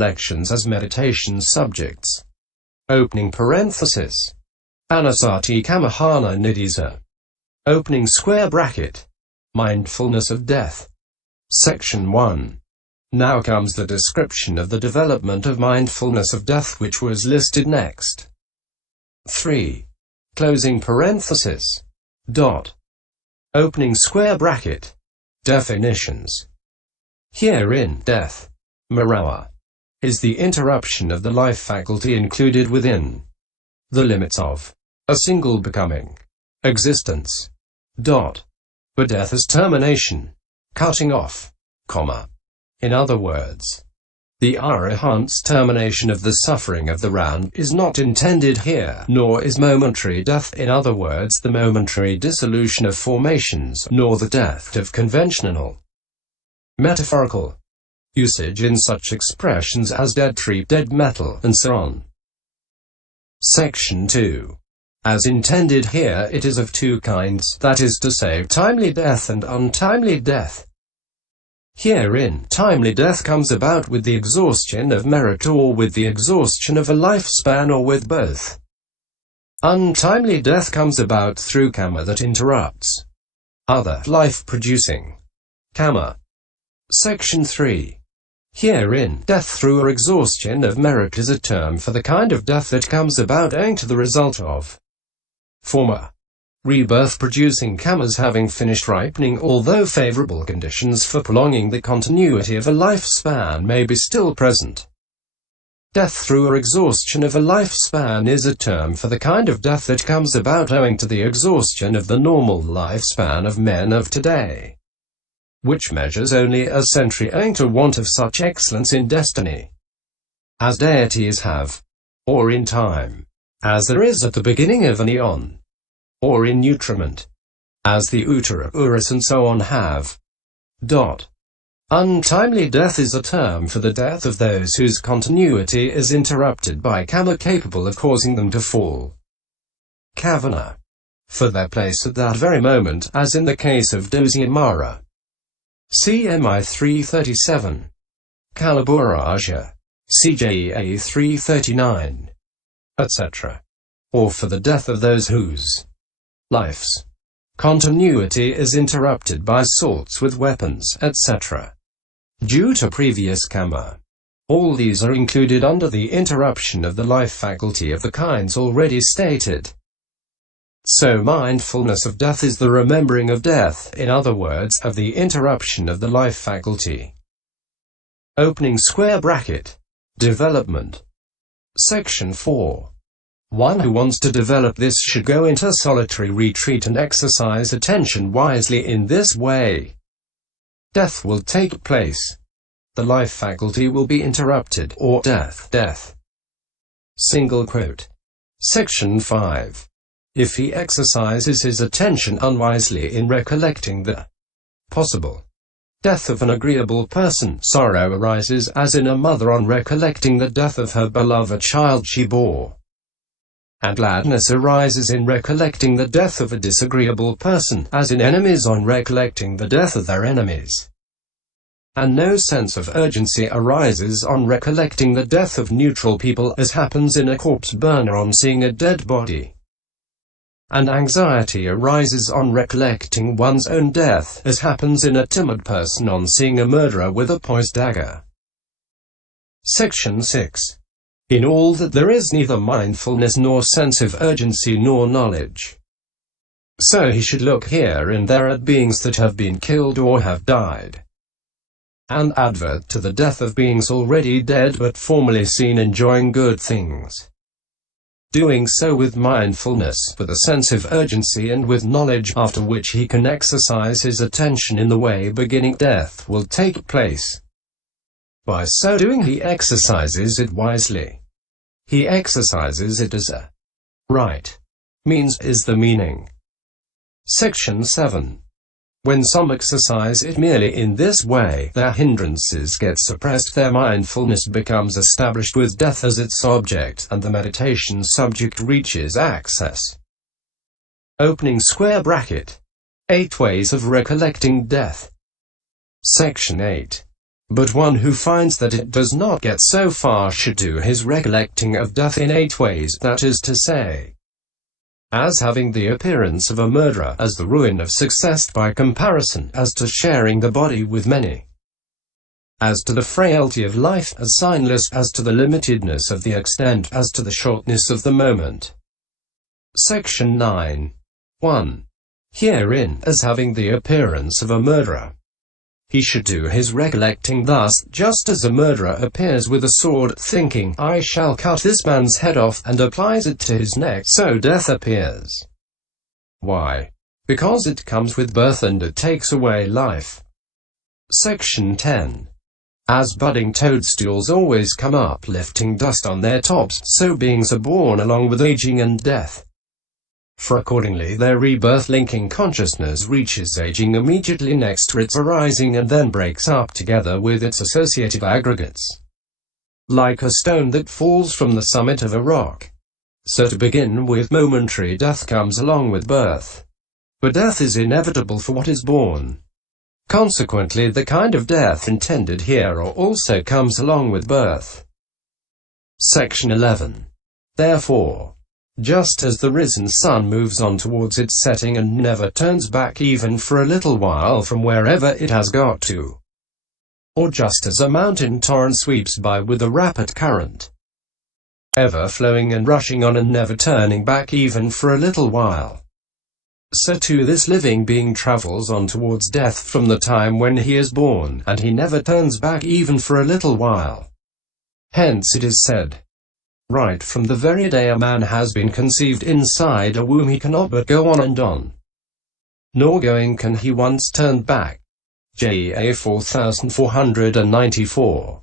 recollections as meditation subjects. Opening parenthesis. Anasati kamahana nidisa. Opening square bracket. Mindfulness of death. Section 1. Now comes the description of the development of mindfulness of death, which was listed next. 3. Closing parenthesis. Dot. Opening square bracket. Definitions. Herein, death, marawa, is the interruption of the life faculty included within the limits of a single becoming existence. Dot. But death is termination, cutting off, comma. In other words, the arahant's termination of the suffering of the round is not intended here, nor is momentary death, in other words the momentary dissolution of formations, nor the death of conventional metaphorical usage in such expressions as dead tree, dead metal, and so on. Section 2. As intended here, it is of two kinds, that is to say, timely death and untimely death. Herein, timely death comes about with the exhaustion of merit, or with the exhaustion of a lifespan, or with both. Untimely death comes about through karma that interrupts other life-producing karma. Section 3. Herein, death through exhaustion of merit is a term for the kind of death that comes about owing to the result of former rebirth-producing karmas having finished ripening, although favorable conditions for prolonging the continuity of a lifespan may be still present. Death through exhaustion of a lifespan is a term for the kind of death that comes about owing to the exhaustion of the normal lifespan of men of today, which measures only a century owing to want of such excellence in destiny as deities have, or in time, as there is at the beginning of an eon, or in nutriment, as the Uttara Urus and so on have. Dot. Untimely death is a term for the death of those whose continuity is interrupted by karma capable of causing them to fall kavana for their place at that very moment, as in the case of Dosyamara. CMI 337. Kalaburaja. CJA 339. etc. Or for the death of those whose life's continuity is interrupted by assaults with weapons, etc. due to previous karma. All these are included under the interruption of the life faculty of the kinds already stated. So mindfulness of death is the remembering of death, in other words, of the interruption of the life faculty. Opening square bracket. Development. Section 4. One who wants to develop this should go into solitary retreat and exercise attention wisely in this way. Death will take place. The life faculty will be interrupted, or death. Single quote. Section 5. If he exercises his attention unwisely in recollecting the possible death of an agreeable person, sorrow arises, as in a mother on recollecting the death of her beloved child she bore. And gladness arises in recollecting the death of a disagreeable person, as in enemies on recollecting the death of their enemies. And no sense of urgency arises on recollecting the death of neutral people, as happens in a corpse burner on seeing a dead body. And anxiety arises on recollecting one's own death, as happens in a timid person on seeing a murderer with a poised dagger. Section 6. In all that there is neither mindfulness nor sense of urgency nor knowledge. So he should look here and there at beings that have been killed or have died, and advert to the death of beings already dead but formerly seen enjoying good things. Doing so with mindfulness, with a sense of urgency and with knowledge, after which he can exercise his attention in the way beginning death will take place. By so doing he exercises it wisely. He exercises it as a right means is the meaning. Section 7. When some exercise it merely in this way, their hindrances get suppressed, their mindfulness becomes established with death as its object, and the meditation subject reaches access. Opening square bracket. 8 ways of recollecting death. Section 8. But one who finds that it does not get so far should do his recollecting of death in 8 ways, that is to say, as having the appearance of a murderer, as the ruin of success by comparison, as to sharing the body with many, as to the frailty of life, as signless, as to the limitedness of the extent, as to the shortness of the moment. Section 9. 1. Herein, as having the appearance of a murderer. He should do his recollecting thus: just as a murderer appears with a sword, thinking, "I shall cut this man's head off," and applies it to his neck, so death appears. Why? Because it comes with birth and it takes away life. Section 10. As budding toadstools always come up lifting dust on their tops, so beings are born along with aging and death. For accordingly their rebirth-linking consciousness reaches aging immediately next to its arising and then breaks up together with its associated aggregates, like a stone that falls from the summit of a rock. So to begin with, momentary death comes along with birth. But death is inevitable for what is born. Consequently, the kind of death intended here also comes along with birth. Section 11. Therefore, just as the risen sun moves on towards its setting and never turns back even for a little while from wherever it has got to, or just as a mountain torrent sweeps by with a rapid current, ever flowing and rushing on and never turning back even for a little while, so too this living being travels on towards death from the time when he is born, and he never turns back even for a little while. Hence it is said, right from the very day a man has been conceived inside a womb he cannot but go on and on, nor going can he once turn back. JA 4494.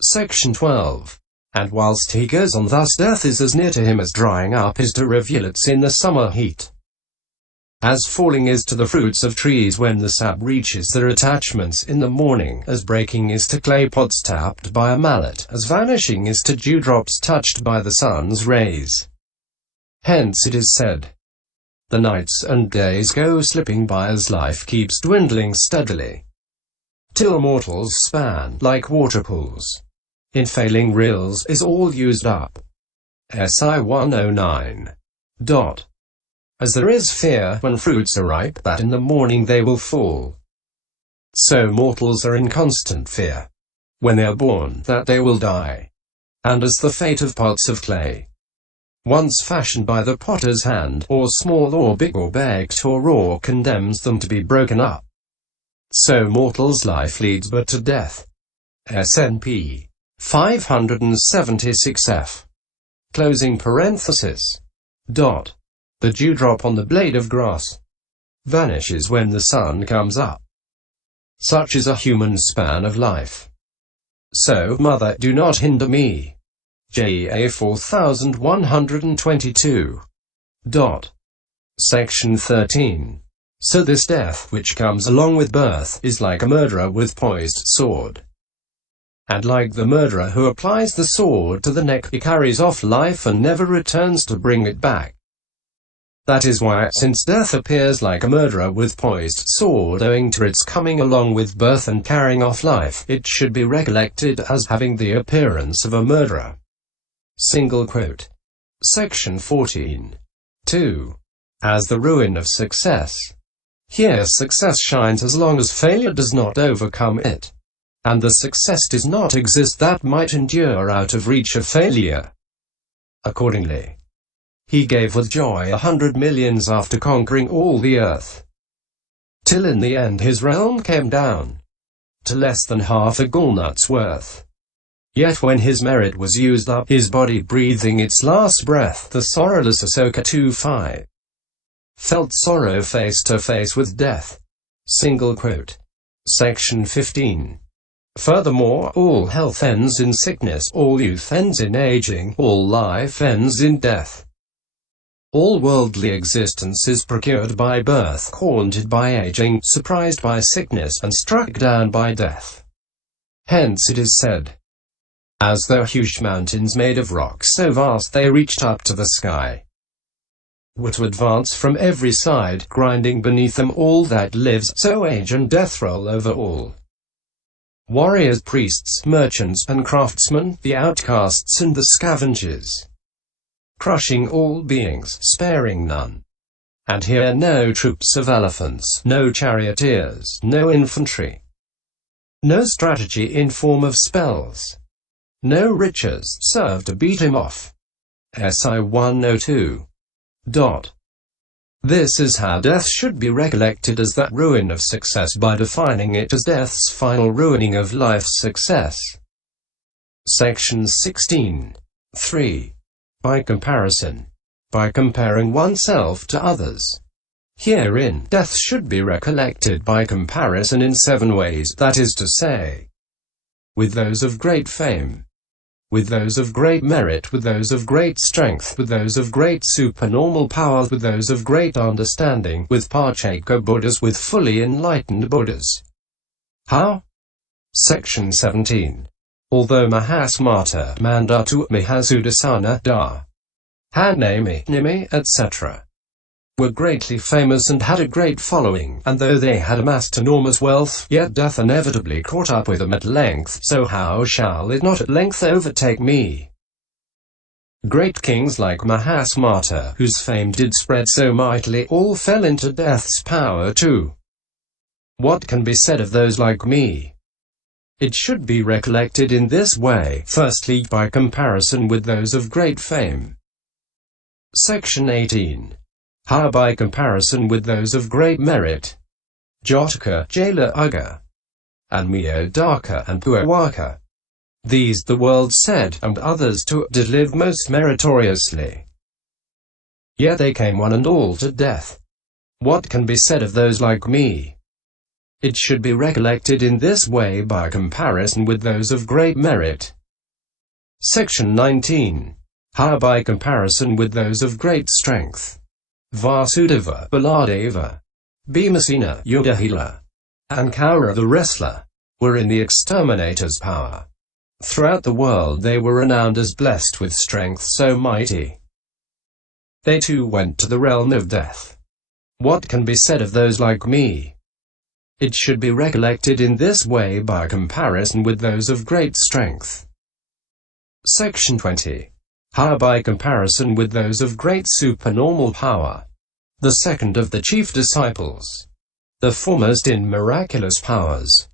Section 12. And whilst he goes on thus, death is as near to him as drying up is to rivulets in the summer heat, as falling is to the fruits of trees when the sap reaches their attachments in the morning, as breaking is to clay pots tapped by a mallet, as vanishing is to dewdrops touched by the sun's rays. Hence it is said, the nights and days go slipping by as life keeps dwindling steadily, till mortals span like waterpools. In failing rills is all used up. SI 109. As there is fear when fruits are ripe that in the morning they will fall, so mortals are in constant fear when they are born that they will die. And as the fate of pots of clay, once fashioned by the potter's hand, or small or big or baked or raw, condemns them to be broken up, so mortal's life leads but to death. SNP 576F. Closing parenthesis. The dewdrop on the blade of grass vanishes when the sun comes up. Such is a human span of life. So, Mother, do not hinder me. JA 4122. Section 13. So this death, which comes along with birth, is like a murderer with poised sword. And like the murderer who applies the sword to the neck, he carries off life and never returns to bring it back. That is why, since death appears like a murderer with poised sword owing to its coming along with birth and carrying off life, it should be recollected as having the appearance of a murderer. Section 14. 2. As the ruin of success. Here success shines as long as failure does not overcome it, and the success does not exist that might endure out of reach of failure. Accordingly, he gave with joy 100 millions after conquering all the earth, till in the end his realm came down to less than half a gallnut's worth. Yet when his merit was used up, his body breathing its last breath, the sorrowless Asoka 2-5 felt sorrow face to face with death. Section 15. Furthermore, all health ends in sickness, all youth ends in aging, all life ends in death. All worldly existence is procured by birth, haunted by aging, surprised by sickness, and struck down by death. Hence it is said, as though huge mountains made of rock so vast they reached up to the sky, were to advance from every side, grinding beneath them all that lives, so age and death roll over all. warriors, priests, merchants and craftsmen, the outcasts and the scavengers, crushing all beings, sparing none. And here no troops of elephants, no charioteers, no infantry, no strategy in form of spells, no riches serve to beat him off. SI 102. This is how death should be recollected, as that ruin of success, by defining it as death's final ruining of life's success. Section 16. 3. By comparison. By comparing oneself to others. Herein, death should be recollected by comparison in 7 ways, that is to say, with those of great fame, with those of great merit, with those of great strength, with those of great supernormal power, with those of great understanding, with Parchaka Buddhas, with fully enlightened Buddhas. How? Section 17. Although Mahasmata, Mandatu, Mahasudasana, Da, Hanami, Nimi, etc. were greatly famous and had a great following, and though they had amassed enormous wealth, yet death inevitably caught up with them at length, so how shall it not at length overtake me? Great kings like Mahasmata, whose fame did spread so mightily, all fell into death's power too. What can be said of those like me? It should be recollected in this way, firstly, by comparison with those of great fame. Section 18. How by comparison with those of great merit. Jotaka, Jala Uga, and Miyodaka and Puawaka. These the world said, and others too, did live most meritoriously. Yet they came one and all to death. What can be said of those like me? It should be recollected in this way by comparison with those of great merit. Section 19. How by comparison with those of great strength. Vasudeva, Baladeva, Bhimasena, Yudhishthira, and Kaura the wrestler, were in the exterminator's power. Throughout the world they were renowned as blessed with strength so mighty. They too went to the realm of death. What can be said of those like me? It should be recollected in this way by comparison with those of great strength. Section 20. How by comparison with those of great supernormal power. The second of the chief disciples, the foremost in miraculous powers,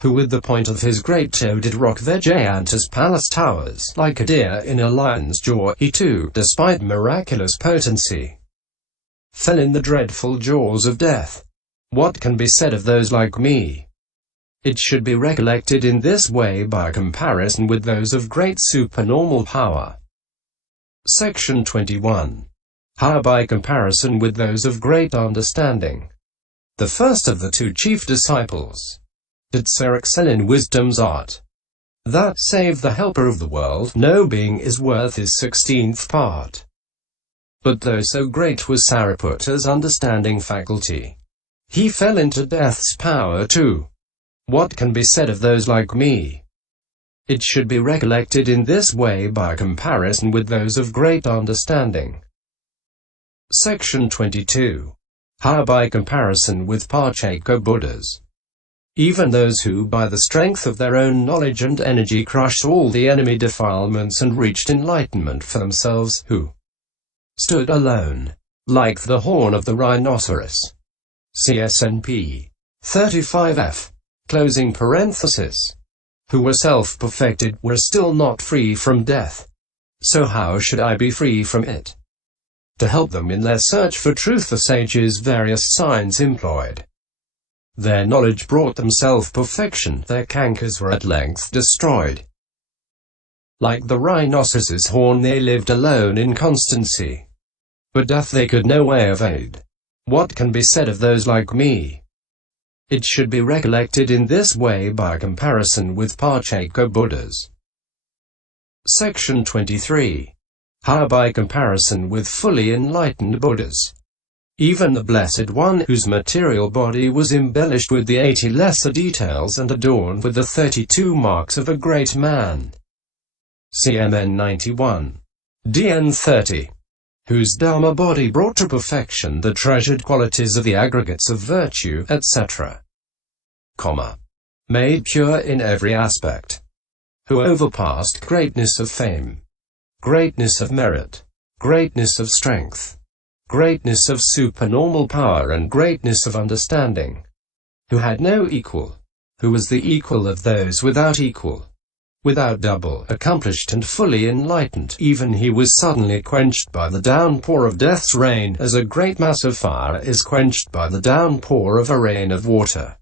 who with the point of his great toe did rock Vijayantha's palace towers, like a deer in a lion's jaw, he too, despite miraculous potency, fell in the dreadful jaws of death. What can be said of those like me? It should be recollected in this way by comparison with those of great supernormal power. Section 21. How by comparison with those of great understanding. The first of the 2 chief disciples did so excel in wisdom's art, that, save the helper of the world, no being is worth his 16th part. But though so great was Sariputta's understanding faculty, he fell into death's power too. What can be said of those like me? It should be recollected in this way by comparison with those of great understanding. Section 22. How by comparison with Parchaka Buddhas. Even those who by the strength of their own knowledge and energy crushed all the enemy defilements and reached enlightenment for themselves, who stood alone, like the horn of the rhinoceros. CSNP 35F. Closing parenthesis. Who were self-perfected, were still not free from death. So how should I be free from it? To help them in their search for truth, the sages various signs employed. Their knowledge brought them self-perfection, their cankers were at length destroyed. Like the rhinoceros's horn, they lived alone in constancy. But death they could no way evade. What can be said of those like me? It should be recollected in this way by comparison with Parchaka Buddhas. Section 23. How by comparison with fully enlightened Buddhas. Even the Blessed One, whose material body was embellished with the 80 lesser details and adorned with the 32 marks of a great man. CMN 91. DN 30. Whose Dharma body brought to perfection the treasured qualities of the aggregates of virtue, etc. made pure in every aspect, who overpassed greatness of fame, greatness of merit, greatness of strength, greatness of supernormal power and greatness of understanding, who had no equal, who was the equal of those without equal, without double, accomplished and fully enlightened. Even he was suddenly quenched by the downpour of death's rain, as a great mass of fire is quenched by the downpour of a rain of water.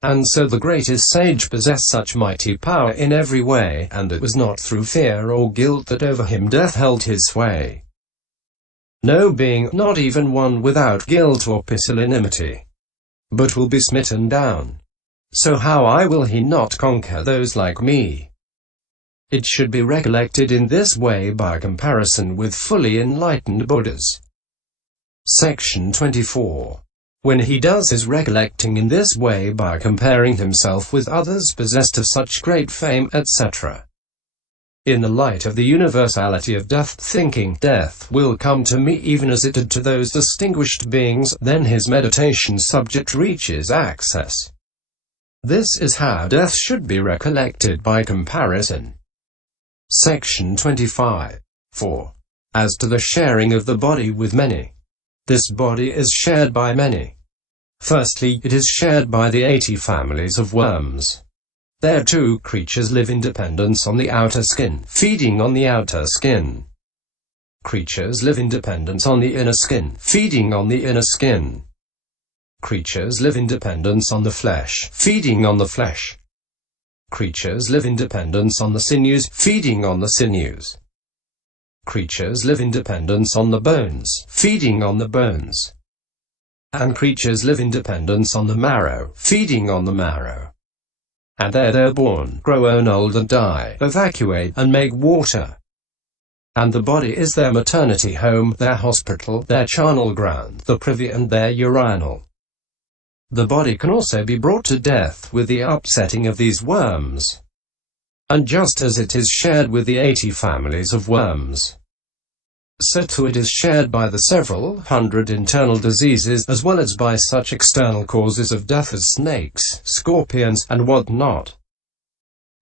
And so the greatest sage possessed such mighty power in every way, and it was not through fear or guilt that over him death held his sway. No being, not even one without guilt or pusillanimity, but will be smitten down. So how will he not conquer those like me? It should be recollected in this way by comparison with fully enlightened Buddhas. Section 24. When he does his recollecting in this way by comparing himself with others possessed of such great fame, etc., in the light of the universality of death, thinking, death will come to me even as it did to those distinguished beings, then his meditation subject reaches access. This is how death should be recollected by comparison. Section 25. 4. As to the sharing of the body with many. This body is shared by many. Firstly, it is shared by the 80 families of worms. There too, creatures live in dependence on the outer skin, feeding on the outer skin. Creatures live in dependence on the inner skin, feeding on the inner skin. Creatures live in dependence on the flesh, feeding on the flesh. Creatures live in dependence on the sinews, feeding on the sinews. Creatures live in dependence on the bones, feeding on the bones. And creatures live in dependence on the marrow, feeding on the marrow. And there they're born, grow old and die, evacuate and make water. And the body is their maternity home, their hospital, their charnel ground, the privy and their urinal. The body can also be brought to death with the upsetting of these worms. And just as it is shared with the 80 families of worms, so too it is shared by the several hundred internal diseases, as well as by such external causes of death as snakes, scorpions, and what not.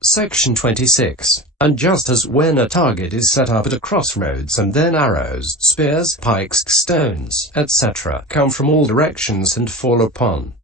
Section 26. And just as when a target is set up at a crossroads and then arrows, spears, pikes, stones, etc., come from all directions and fall upon